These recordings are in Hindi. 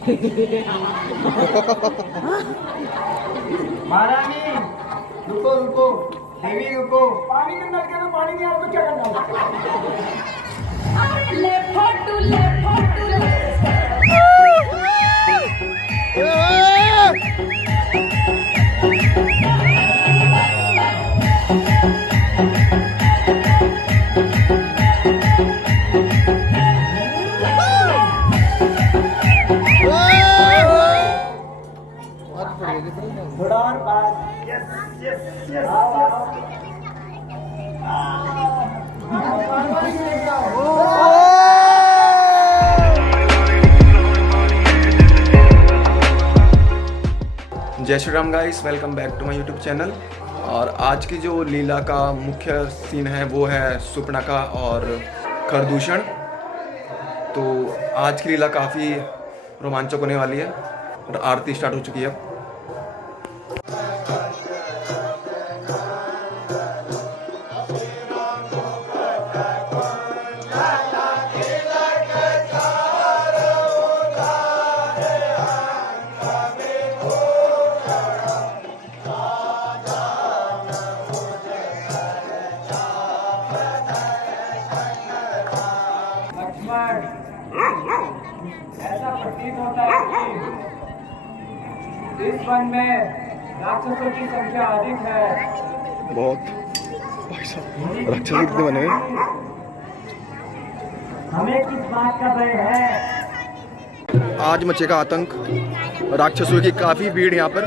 महारानी रुको रुको, देवी रुको। पानी के नल के में पानी नहीं आ रहा तो क्या करना होगा? थोड़ा और पास। यस यस यस जय Shri Ram guys, welcome back to my YouTube channel. और आज की जो लीला का मुख्य सीन है वो है सुपर्णखा और खरदूषण। तो आज की लीला काफ़ी रोमांचक होने वाली है और आरती स्टार्ट हो चुकी है अब। ऐसा प्रतीत होता है कि इस वन में राक्षसों की संख्या अधिक है। बहुत भाई साहब राक्षस कितने बने हुए। हमें किस बात का भय है? आज मचेगा आतंक, राक्षसों की काफ़ी भीड़ यहाँ पर,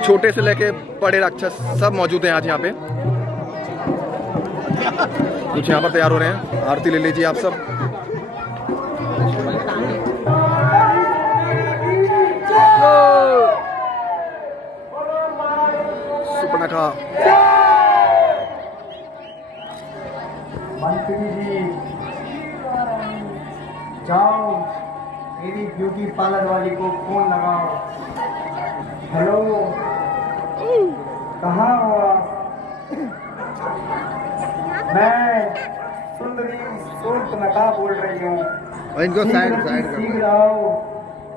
छोटे से लेके बड़े राक्षस सब मौजूद हैं आज यहाँ पे। कुछ यहाँ पर तैयार हो रहे हैं। आरती ले लीजिए आप सब। सुपर्णखा, मंत्री जी जाओ, मेरी ब्यूटी पार्लर वाली को फोन लगाओ। हेलो, कहाँ हो आप? मैं सुंदरी सुपर्णखा बोल रही हूँ। इनको साइड साइड शीघ्र आओ,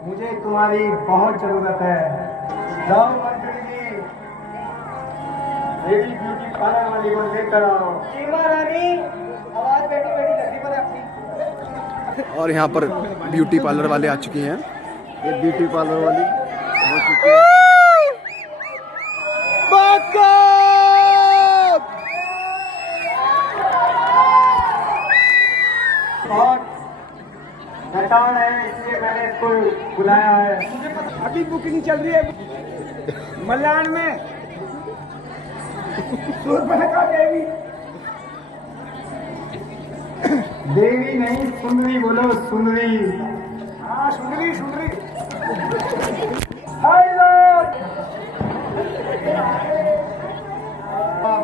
मुझे तुम्हारी बहुत जरूरत है। जाओ मंत्री जी, मेरी ब्यूटी पार्लर वाली को लेकर आओ। महारानी, आवाज बैठी बैठी लगी पर अपनी। और यहाँ पर ब्यूटी पार्लर वाले आ चुकी हैं। ये ब्यूटी पार्लर वाली हो चुकी है। और नटान है, इसलिए मैंने इसको बुलाया है। मुझे पता, अभी बुकिंग चल रही है मल्याण में। सुपर्णखा देवी, देवी नहीं सुंदरी बोलो, सुंदरी। हाँ सुंदरी सुंदरी। हाय लॉर्ड,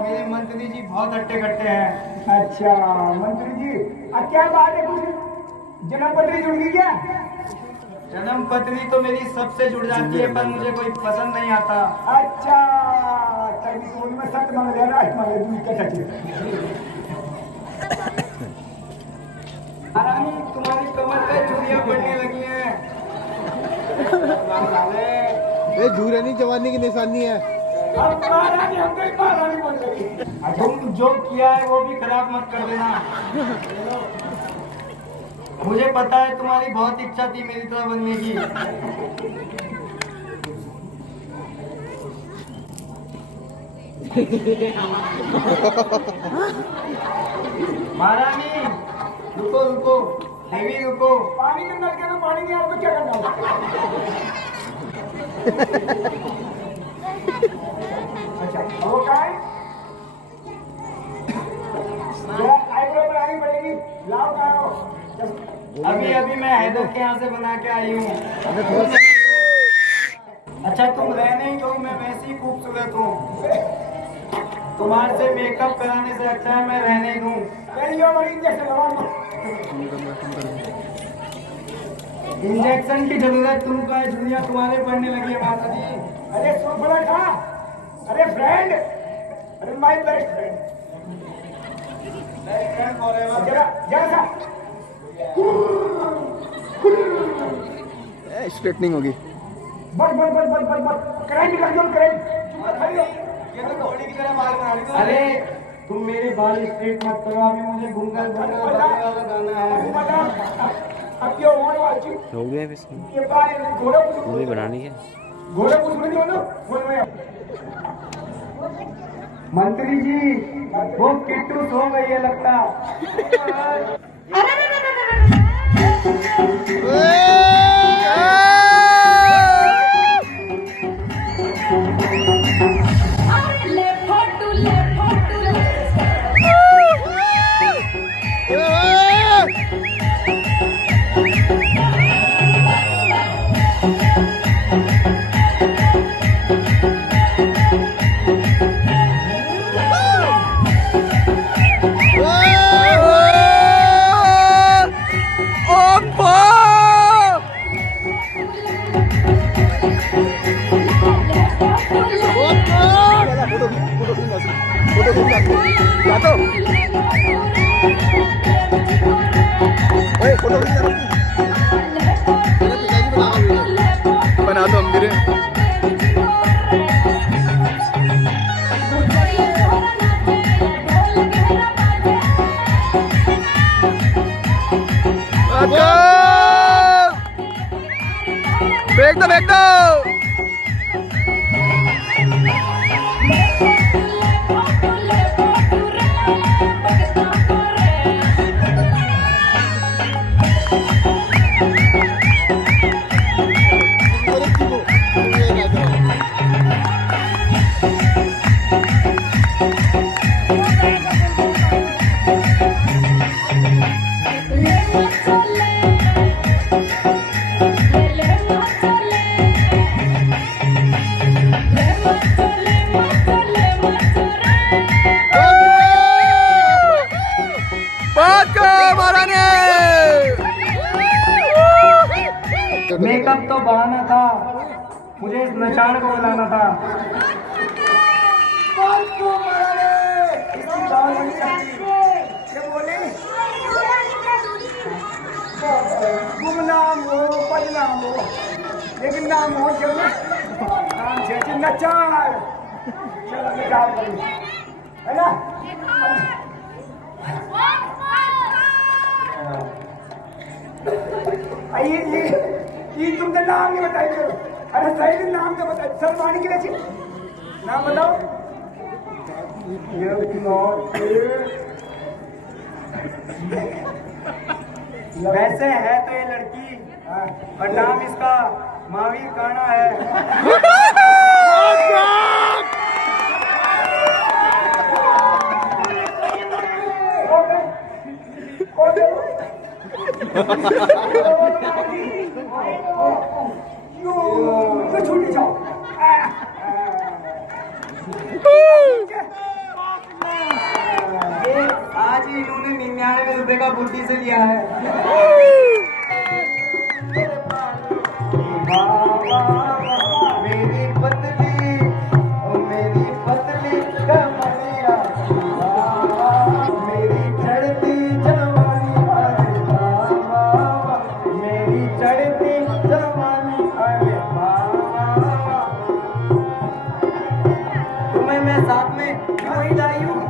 मेरे मंत्री जी बहुत हट्टे कट्टे हैं। अच्छा मंत्री जी, अब क्या बात है? कुछ जन्म पत्री जुड़ गई क्या? जन्म पत्री तो मेरी सबसे जुड़ जाती है, पर मुझे कोई पसंद नहीं आता। अच्छा, तो उनमें सख्त मांग ले रहा है, महारानी तुम्हारी कमर पे चूड़ियां पड़ने लगी हैं। ये झूरानी जवानी की निशानी है। अब महारानी हमको ही महारानी बोल रही। तुम जो किया है वो भी खराब मत कर देना। मुझे पता है तुम्हारी बहुत इच्छा थी मेरी तरह बनने की। महारानी रुको रुको, देवी रुको। पानी के नल के में पानी नहीं आ रहा तो क्या करना होगा? अच्छा वो क्या है? आईब्रो बनानी पड़ेगी। लाओ कहाँ हो? अभी अभी मैं हैदर के यहाँ से बना के आई हूँ। अच्छा तुम रहने ही दो, मैं वैसी खूबसूरत हूँ। तुम्हारे से मेकअप कराने से अच्छा है मैं रहने दूं। इंजेक्शन की जरूरत तुमको है, दुनिया तुम्हारे पड़ने लगी है माता जी। अरे सुपर्णखा, अरे फ्रेंड, अरे माय बेस्ट फ्रेंड, जरा जरा सा स्ट्रेटनिंग होगी। बस बस बस बस बस बस करंट लग जाओ करंट। ये तो घोड़ी की तरह बाल बना रही हो। अरे तुम मेरे बाल स्ट्रेट मत करो, अभी मुझे घूंघट वाला गाना है। अब क्यों हो गया बस, ये बाल घोड़ा मूवी बनानी है। घोड़े पूछ में जो ना बोल में। मंत्री जी वो किट्टू सो गई है लगता। बना दो हम मेरे। फेंक दो फेंक दो। मेकअप तो बहाना था, मुझे इस नचान को बुलाना था। गुमनाम हो बदनाम हो लेकिन नाम हो चलो नाम से नचार। चलो निकाल है ना। ये तुमने नाम नहीं बताई। चलो अरे सही नाम तो बताइए। सरवानी के लिए नाम बताओ। वैसे है तो ये लड़की और नाम इसका महावीर काना है। छूट जाओ। ये आज ही इन्होंने 99 रुपए का बुद्धि से लिया है। मेरी पतली कमरिया मेरी चढ़ती जवानी अरे बाबा मेरी चढ़ती जवानी अरे बाबा। तुम्हें मैं साथ में क्यों ही लाई हूँ,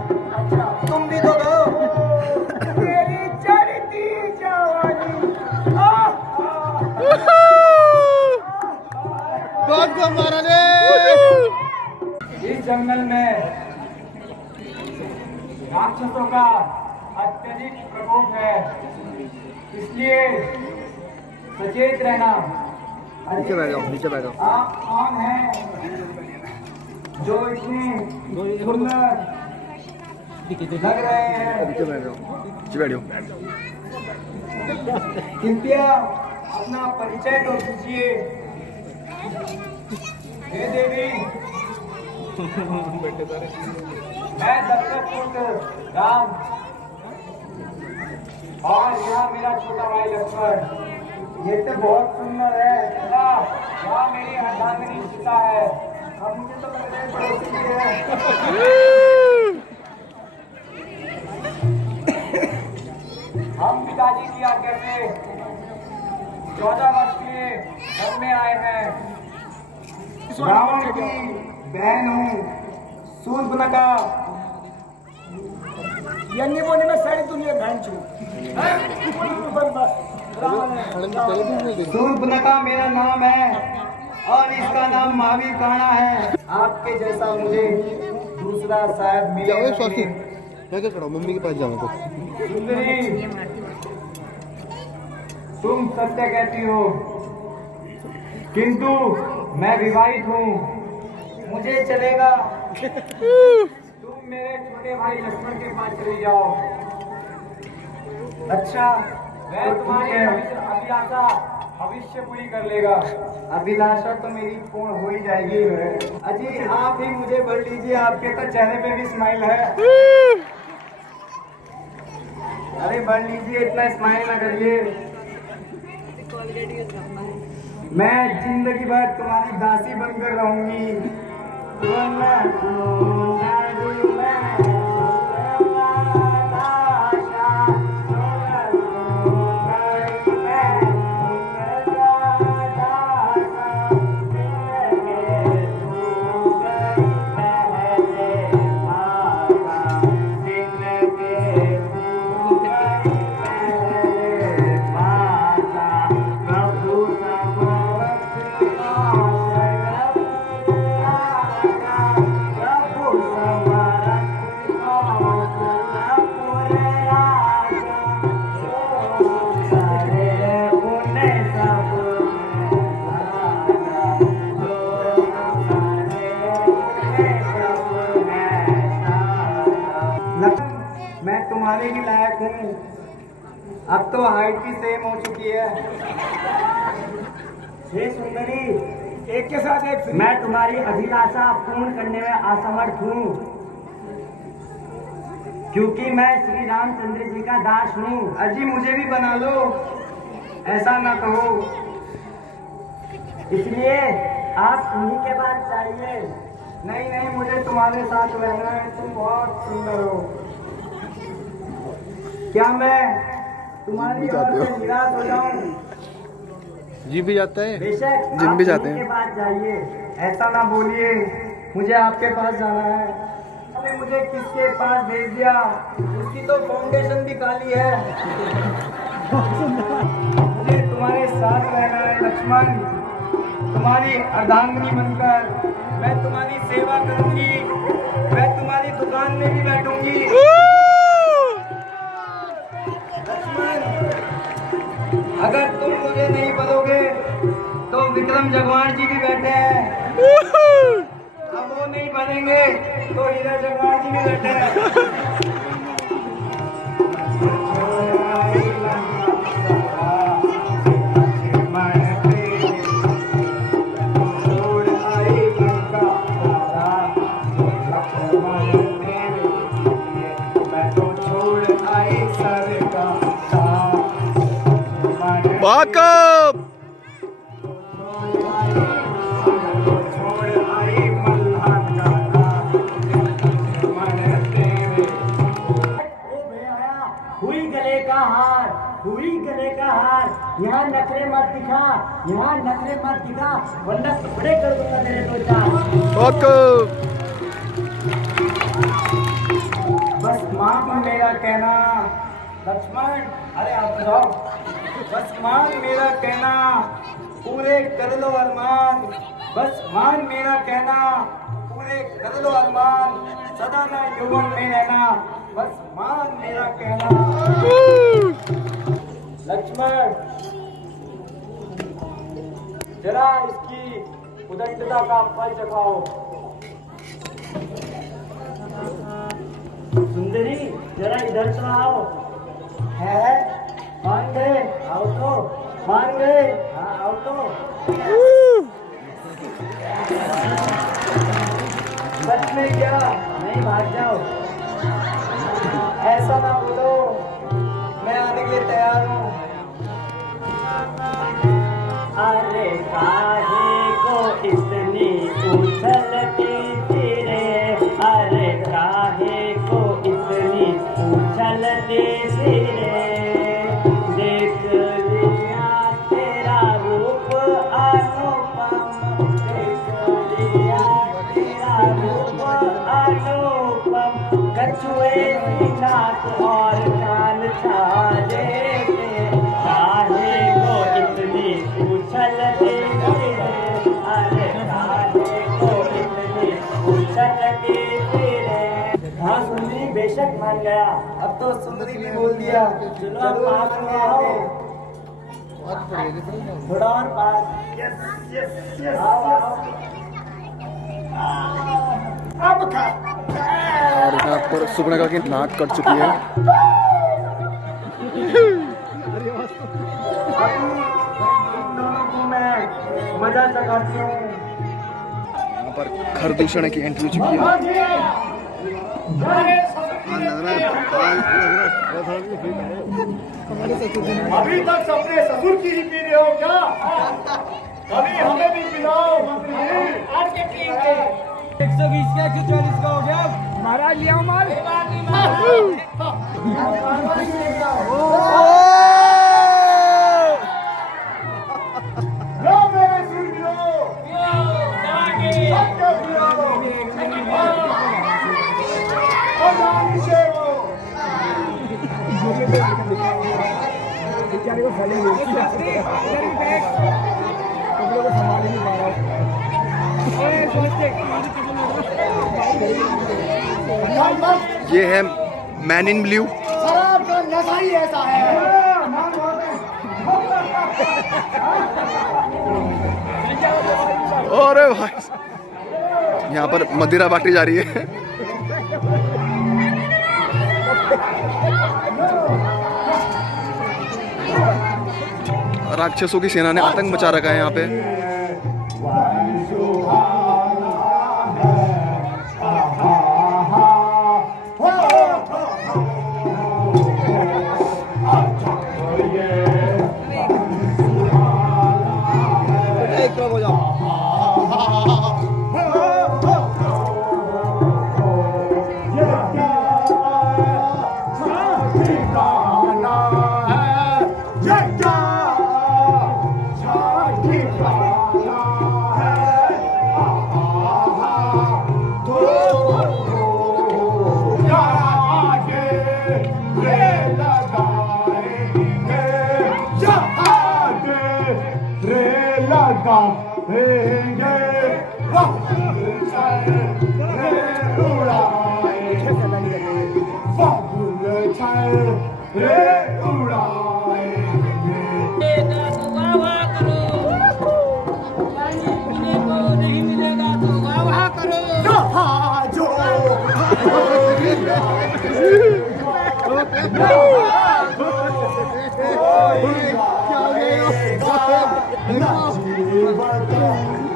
तुम भी तो दो। मेरी चढ़ती जवानी बहुत को मारा ने। इस जंगल में राक्षसों का अत्यधिक प्रकोप है, इसलिए सचेत रहना। नीचे बैठ जाओ, नीचे बैठ जाओ। आप कौन हैं जो इतने सुंदर लग रहे हैं? नीचे बैठ जाओ। नीचे बैठो। कृपया अपना परिचय तो दीजिए। हे देवी, मैं दशरथ राम और यह मेरा छोटा भाई लक्ष्मण। ये तो बहुत सुंदर है। यह मेरी अर्धांगिनी सीता है। अब मुझे तो मेरे पड़ोसी है। हम पिताजी की आज्ञा से 14 वर्ष के घर में आए हैं। रावण की बहन हूँ शूर्पणखा। यन्नी बोने में सारी दुनिया बहन छू। शूर्पणखा मेरा नाम है और इसका नाम महावीर काणा है। आपके जैसा मुझे दूसरा शायद मिले जाओ न स्वाति, मिले। मैं क्या करूँ, मम्मी के पास जाऊँ तो। सुंदरी, तुम सत्य कहती हो, किंतु मैं विवाहित हूँ, मुझे चलेगा। तुम मेरे छोटे भाई लक्ष्मण के पास चले जाओ। अच्छा, मैं तुम्हारी अभिलाषा भविष्य पूरी कर लेगा। अभिलाषा तो मेरी पूर्ण हो ही जाएगी। अजी आप ही मुझे भर लीजिए, आपके तो चेहरे पे भी स्माइल है। अरे भर लीजिए, इतना स्माइल ना करिए। मैं जिंदगी भर तुम्हारी दासी बनकर रहूंगी। मैं तुम्हारे ही लायक हूँ। अब तो हाइट भी सेम हो चुकी है। हे सुंदरी, एक के साथ एक मैं तुम्हारी अभिलाषा पूर्ण करने में असमर्थ हूँ, क्योंकि मैं श्री रामचंद्र जी का दास हूँ। अजी मुझे भी बना लो, ऐसा ना कहो। इसलिए आप उन्हीं के बाद चाहिए। नहीं नहीं, मुझे तुम्हारे साथ रहना है, तुम बहुत सुंदर हो। क्या मैं तुम्हारी ओर से निराश हो जाऊं? जी भी जाता है, बेशक जिम भी जाते आप हैं। उनके पास जाइए, ऐसा ना बोलिए। मुझे आपके पास जाना है। आपने मुझे किसके पास भेज दिया? उसकी तो फाउंडेशन भी काली है। मुझे तुम्हारे साथ रहना है लक्ष्मण, तुम्हारी अर्धांगिनी बनकर। मैं तुम्हारी सेवा करूंगी, मैं तुम्हारी दुकान में भी बैठूंगी। लक्ष्मण, अगर तुम मुझे नहीं बनोगे तो विक्रम जगवान जी भी बैठे हैं। अब वो नहीं बनेंगे तो हीरा जगवान जी भी बैठे हैं। वाकब हुई गले का हार, हुई गले का हार। यहाँ नखरे मत दिखा, यहाँ नखरे मत दिखा, वरना कपड़े कर दूंगा तेरे दो चार। वाकब बस मान मेरा कहना लक्ष्मण, अरे आप जाओ। बस मान मेरा कहना, पूरे कर लो अरमान। बस मान मेरा कहना, पूरे कर लो अरमान। सदा ना यौवन में रहना, बस मान मेरा कहना। लक्ष्मण, जरा इसकी उदंडता का फल चखाओ। सुंदरी, जरा इधर तो आओ। है मान गए, आओ तो मान गए। हाँ आओ तो। सच में क्या? नहीं, भाग जाओ। ऐसा ना बोलो, मैं आने के लिए तैयार हूँ। अरे काहे को इतनी उछलती फिरे, अरे काहे को इतनी उछलती फिरे। देख लिया तेरा मान गया। अब तो सुंदरी भी बोल दिया। चलो अब पास में आते। थोड़ा और पास। Yes yes yes. अब खा। और यहाँ पर सुपर्णका की नाक कट चुकी है। मैं मजा चकाती हूँ। यहाँ पर खरदूषण की एंट्री हो चुकी है। अभी तक अपने ससुर की ही पी रहे हो क्या? कभी हमें भी पिलाओ मंत्री जी। 120 का 140 का हो गया। महाराज लिया माल। लो मेरे सूर्यो, सबको पिलाओ। और नीचे हो। बेचारे को फले कपड़ों को संभाल नहीं पा रहा। ये है मैन इन ब्लू। शराब का नशा ही ऐसा है। अरे भाई यहाँ पर मदिरा बांटी जा रही है। राक्षसों की सेना ने आतंक मचा रखा है यहाँ पे।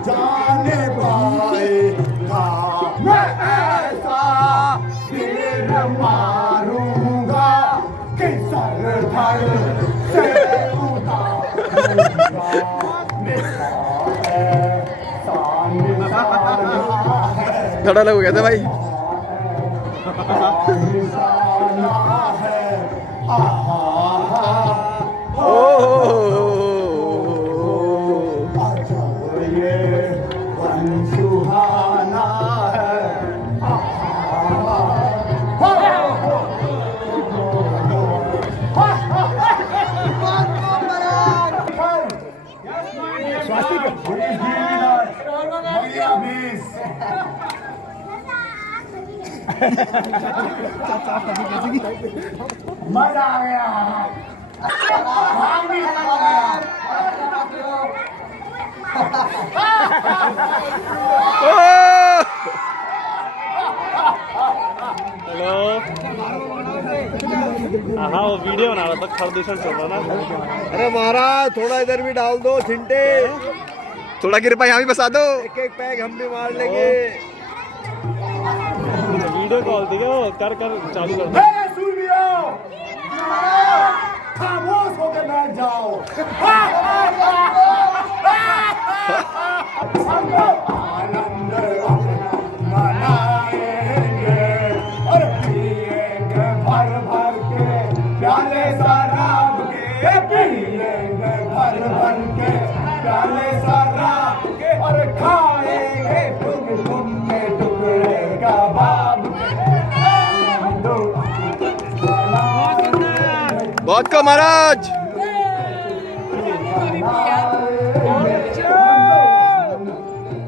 जाने पाएगा मैं ऐसा तीर मारूंगा कि सर धड़ से उतारूंगा। थोड़ा लग गया था भाई। मजा आ गया। भाग भी खत्म हो गया। हेलो। हाँ वो वीडियो बना रहा था, खरदूषण चल रहा ना। अरे महाराज थोड़ा इधर भी डाल दो छिंटे। थोड़ा कृपा यहाँ भी बसा दो। एक एक पैग हम भी मार लेंगे। वीडियो कॉल थी क्या वो? कर चालू कर दो। मेरे सूर्यो, खामोश होकर बैठ जाओ। हम लोग आनंद मनाएंगे और पिएंगे भर भर के प्याले शराब के। पिएंगे भर भर के प्याले शराब के और खाएंगे टुकड़े टुकड़े कबाब। बहुत को महाराज।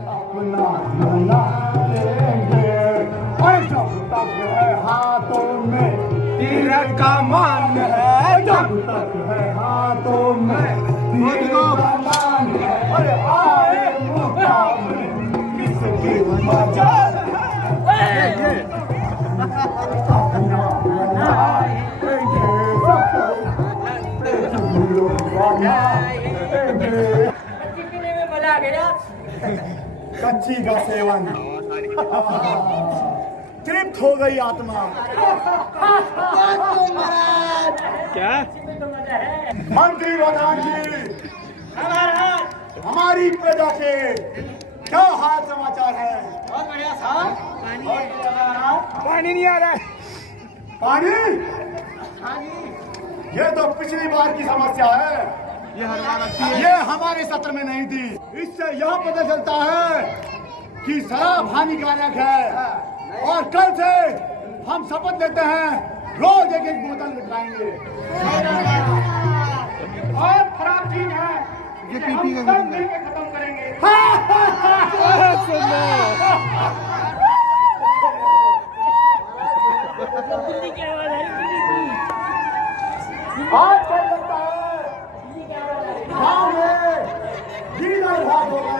अपना मना लेंगे और जब तक है हाथों में सामान अरे आए मुकाबले किसकी मजाल कच्ची का सेवन तृप्त हो गई आत्मा। क्या मंत्री प्रधान जी हमारी प्रजा के क्या हाल समाचार है? बहुत बढ़िया साहब। पानी नहीं आ रहा है। पानी ये तो पिछली बार की समस्या है, ये हमारे सत्र में नहीं थी। इससे यह पता चलता है कि शराब हानिकारक है और कल से हम शपथ लेते हैं रोज एक एक बोतल निकलाएंगे। और खराब चीज है ये पीपी का सब मिलकर खत्म करेंगे। आज चल सकता है गाँव में डीलर भाग हो गए हैं।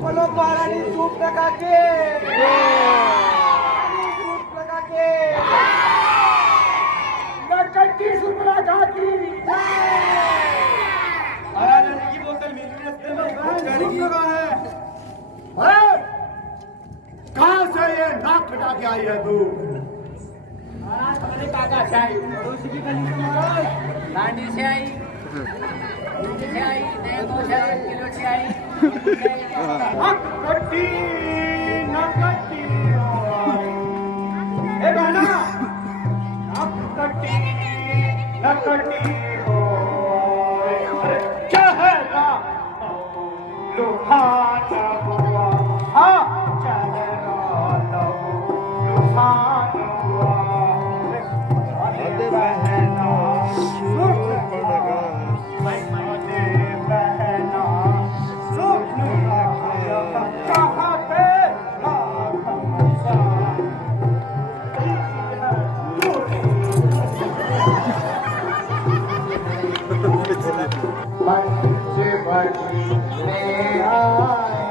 बोलो महारानी सूप लगा के नटखटी सुपराका की महारानी की बोतल मिल रही है। कहाँ से ये नाक कटा के आई है तू? काका से आई, पड़ोसी की गली से लांडी से आई, से आई, नया गाँव से आई, किलो से आई। नटखटी नटखटी ए गाना नटखटी नटखटी चेहरा लुभाना हुआ हाँ चेहरा लुभाना हुआ बहना बहना कहाँ पे मंच बनी में आए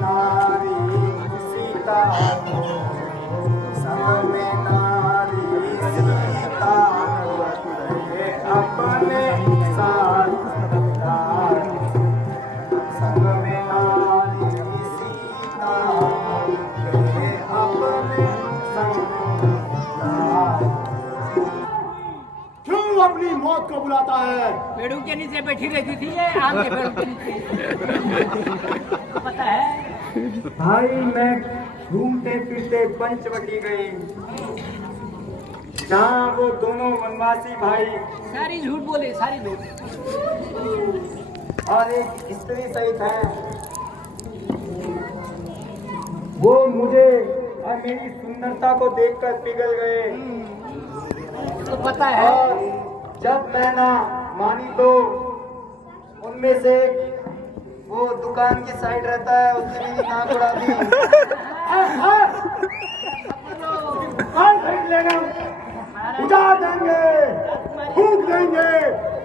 नारी सीता संग में नारी सीता अपने साथ संग में नारी सीता अपने संग क्यों अपनी मौत को बुलाता है? पेड़ों के नीचे बैठी रहती थी ये आम के पेड़ों के नीचे पता है भाई मैं घूमते फिरते पंचवटी गई, जहाँ वो दोनों वनवासी भाई सारी झूठ बोले सारी झूठ और एक स्त्री सहित है, वो मुझे और मेरी सुंदरता को देखकर पिघल गए। तो पता है और जब मैं ना मानी तो उनमें से वो दुकान की साइड रहता है, उसने मेरी नाक उड़ा दी। खरीद लेना, उजाड़ देंगे, फूक देंगे,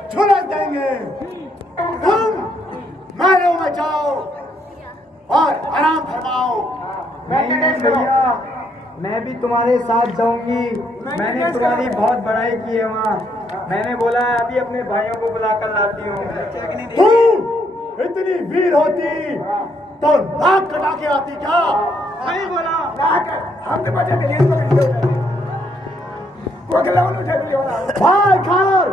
झुलस देंगे। तुम मारो मचाओ और आराम फरमाओ। भैया मैं भी तुम्हारे साथ जाऊंगी। मैंने तुम्हारी बहुत बड़ाई की है वहाँ। मैंने बोला है अभी अपने भाइयों को बुलाकर लाती हूँ। तू इतनी वीर होती तो नाक कटा के आती क्या? नहीं बोला हम तो बचे भाई खार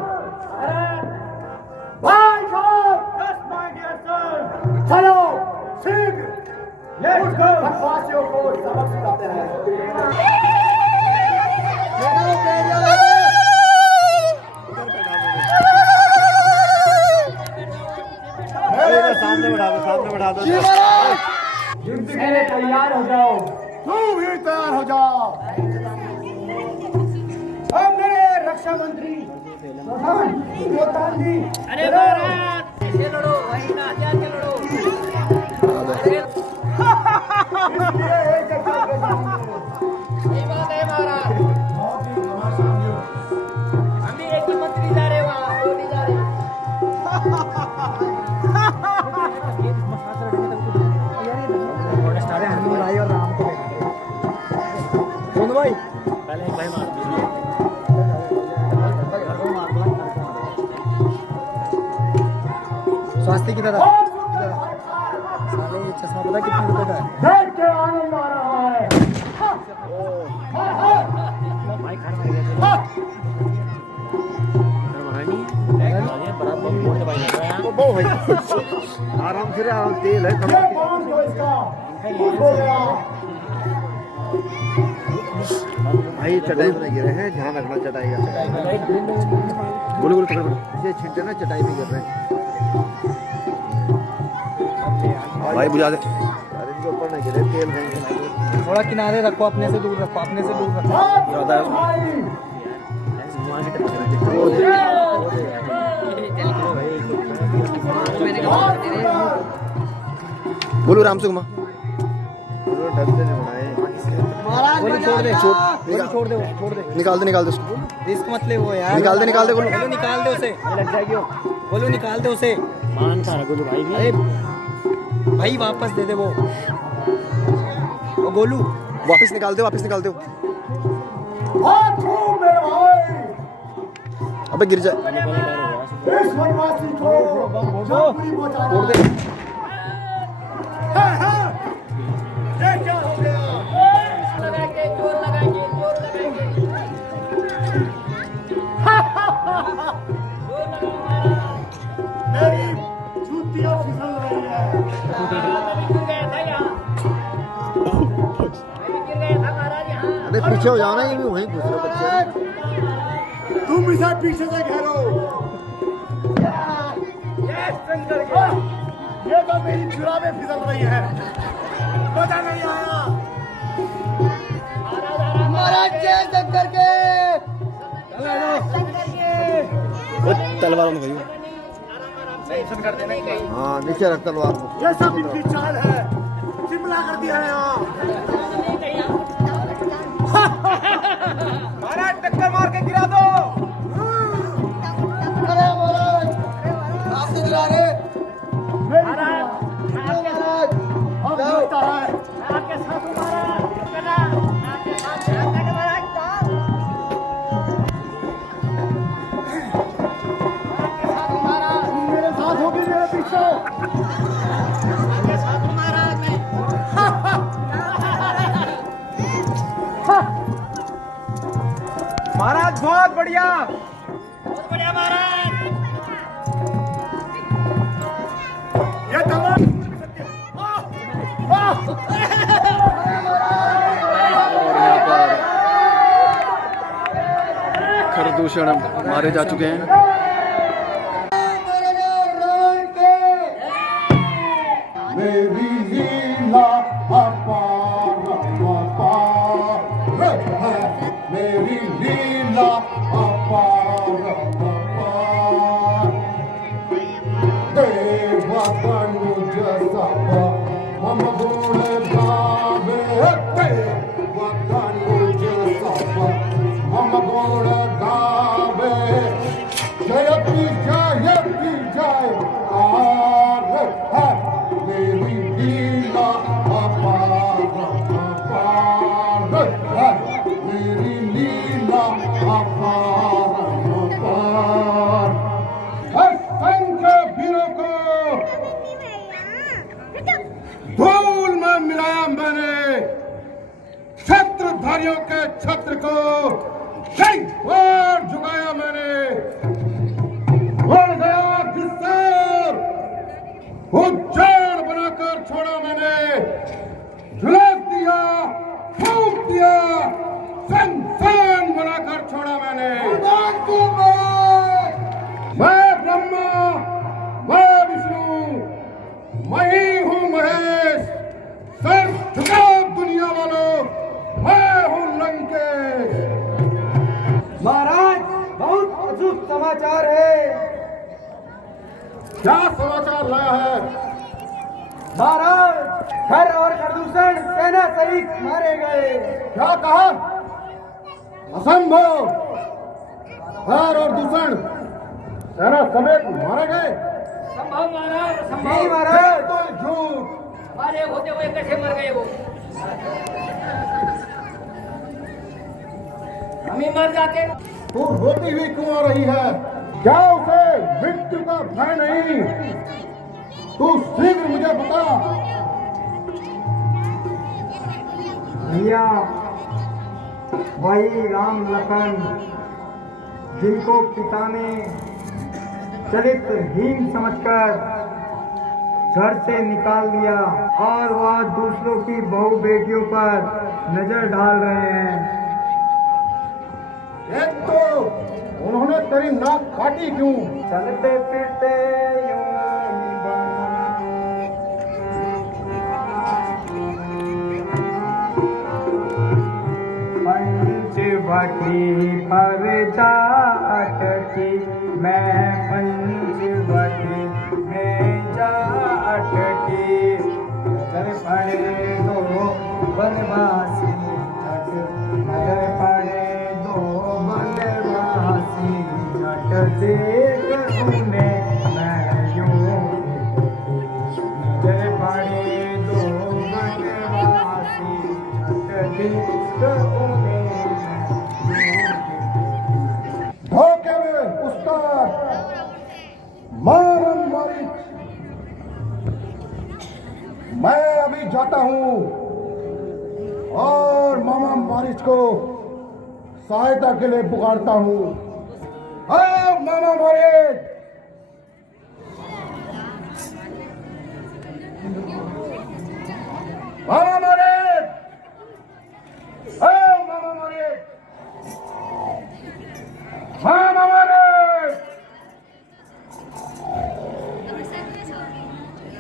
चलो शीघ्र वनवासियों को सबक सिखाते हैं। सामने बढ़ा दो युद्ध के लिए तैयार हो जाओ। तू भी तैयार हो जाओ। अब मेरे रक्षा मंत्री प्रधान जी अरे महाराज ऐसे लड़ो वही ना जाके लड़ो सही बात है महाराज हम भी एक ही मंत्री जा रहे वहाँ वो नहीं जा रहे भाई पहले एक भाई मार स्वास्थ्य की तरह साले ये चश्मा पता कितने रुपए का है देख के आनंद आ रहा है भाई खाना खा गया बराबर बोल भाई लग रहा है वो भाई आराम से रहा तेल है ये कौन जो इसका हो गया भाई चटाई में गिरे हैं ध्यान रखना चटाई का बोलो बोलो पकड़ बोलो इसे छिंटे ना चटाई में गिर रहे हैं भाई बुझा दे यार इनके ऊपर ना गिरे तेल रहेंगे थोड़ा किनारे रखो अपने से दूर रखो अपने से दूर रखो ज्यादा बोलो राम से घुमा ढंग से नहीं बनाए बोलो छोड़ दे छोड़ दे निकाल दे उसको रिस्क मत ले वो यार निकाल दे बोलो बोलो निकाल दे उसे लग जाएगी बोलो निकाल दे उसे मान खा रहा गोलू भाई भी अरे भाई वापस दे दे वो गोलू वापस निकाल दो अबे गिर जाए छोड़ दे जोर लगाएंगे मेरी जूतियां फिसल रही है अरे पीछे हो जाओ ना ये भी वहीं घुस रहे बच्चे तुम इसे पीछे से घेरो ये तो मेरी जुराबें फिसल रही है मजा नहीं आया महाराज जय शंकर के तलवारों में गई हाँ नीचे रख तलवार को ये सब इनकी चाल है शिमला कर दिया है यहाँ महाराज टक्कर मार के गिरा दो अरे महाराज आप से गिरा रहे महाराज हम जीता है आपके साथ महाराज आपके साथ महाराज मेरे साथ होगी मेरे पीछे महाराज बहुत बढ़िया महाराज ये तमाम खरदूषण मारे जा चुके हैं मेरी लीला अपार है मेरी लीला अपार देव तनुज सब मम गुण गावे देव तनुज सब मम गुण गावे जयति जयति जयकार है मेरी लीला अपार है मेरी लीला अपार असंख्य वीरों को धूल में मिलाया मैंने छत्रधारियों के छत्र को कई बार झुकाया मैंने उड़ गया किस्सर उज्जैन बनाकर छोड़ा मैंने झुलस दिया फूंक दिया संसान बनाकर छोड़ा मैंने मैं ब्रह्मा मैं विष्णु मैं ही हूँ महेश सर झुकाओ दुनिया वालों मैं हूँ लंकेश महाराज बहुत अद्भुत समाचार है क्या समाचार लाया है? महाराज, खर और खरदूषण सेना सहित मारे गए। क्या कहा? असंभव। खर और दूषण सेना समेत मारे गए? संभव महाराज, नहीं संभव। महाराज, तो झूठ। मारे होते हुए कैसे मर गए वो? हम ही मर जाते। तू रोती हुई क्यों आ रही है? क्या उसे मृत्यु का भय नहीं? तू शीघ्र मुझे बता। भैया, वही राम लखन जिनको पिता ने चरित्रहीन समझकर घर से निकाल दिया और वह दूसरों की बहू बेटियों पर नजर डाल रहे हैं। एक तो उन्होंने तेरी नाक काटी क्यों? चलते फिरते यूं ही पंचवटी पर जा अटकी, मैं पंचवटी में जा अटकी। नजर पड़े दो बनवासी झट, नजर पड़े दो बनवासी झट, देख उन्हें मैं यूं। नजर पड़े दो बनवासी झट, देख उन्हें धोखे में उस्ताद मारम मारिच। मैं अभी जाता हूँ और मामा मारिच को सहायता के लिए पुकारता हूँ। हाँ मामा मारिच, मामा मारिच, हाँ मामा मारिच, हाँ मामा मारिच,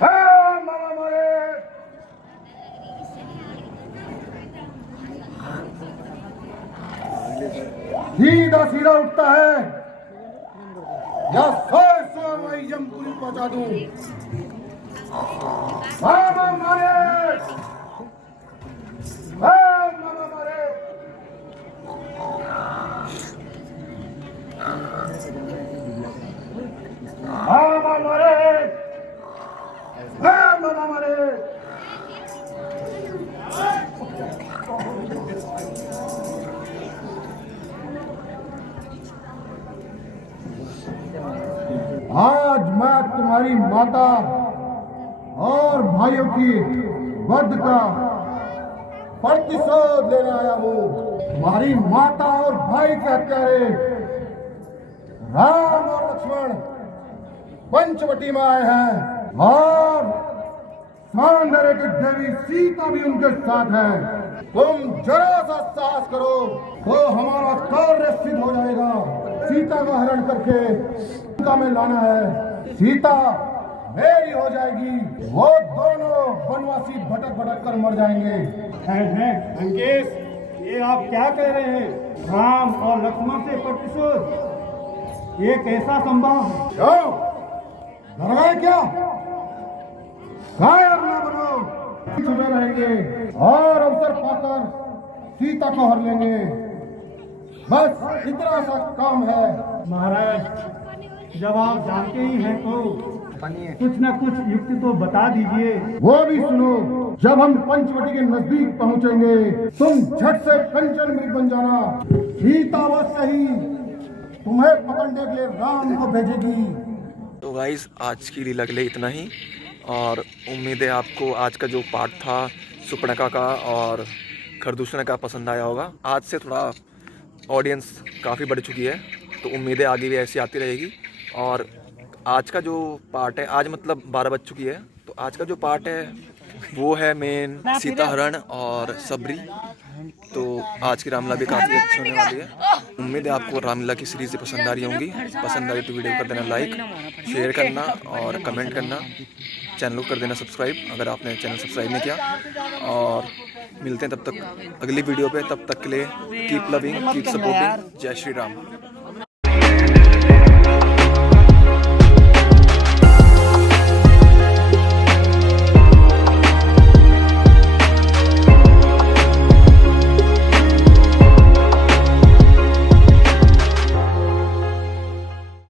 हाँ मामा मारिच। सीधा सीधा उठता है या सौ मैं यमपुरी पहुंचा दूं। मामा मारे, मामा मारे। मामा मारे, मामा मारे। आज मैं तुम्हारी माता और भाइयों की वध का प्रतिशोध लेने आया हूँ। तुम्हारी माता और भाई के हत्यारे राम और लक्ष्मण पंचवटी में आए हैं और सौंदर्य की देवी सीता भी उनके साथ है। तुम जरा सा साहस करो तो हमारा कार्य सिद्ध हो जाएगा। सीता का हरण करके सीता में लाना है। सीता मेरी हो जाएगी। वो दोनों वनवासी भटक भटक कर मर जाएंगे। अंकेश, ये आप क्या कह रहे हैं? राम और लक्ष्मण से प्रतिशोध, ये कैसा संभव है? क्यों डर गए क्या? कायर न बनो, छुपे रहेंगे और अवसर पाकर सीता को हर लेंगे। बस इतना सा काम है। महाराज, जब आप जानते ही हैं तो कुछ न कुछ युक्ति तो बता दीजिए। वो भी सुनो, जब हम पंचवटी के नजदीक पहुंचेंगे तुम झट से कंचन मृग बन जाना। सीता बस सही तुम्हें पकड़ने के लिए राम को भेजेगी। तो गाइस, आज की लीला के लिए इतना ही, और उम्मीद है आपको आज का जो पार्ट था सुपर्णखा का और खरदूषण का पसंद आया होगा। आज से थोड़ा ऑडियंस काफ़ी बढ़ चुकी है, तो उम्मीद है आगे भी ऐसी आती रहेगी। और आज का जो पार्ट है, आज मतलब 12 बज चुकी है, तो आज का जो पार्ट है वो है मेन सीता हरण और सबरी। तो आज की रामलीला भी काफ़ी अच्छी होने वाली है। उम्मीद है आपको रामलीला की सीरीज़ पसंद आ रही होंगी। पसंद आई तो वीडियो को कर देना लाइक, शेयर करना और कमेंट करना। चैनल को कर देना सब्सक्राइब अगर आपने चैनल सब्सक्राइब नहीं किया। और मिलते हैं तब तक अगली वीडियो पे। तब तक के लिए कीप लविंग, कीप सपोर्टिंग। जय श्री राम।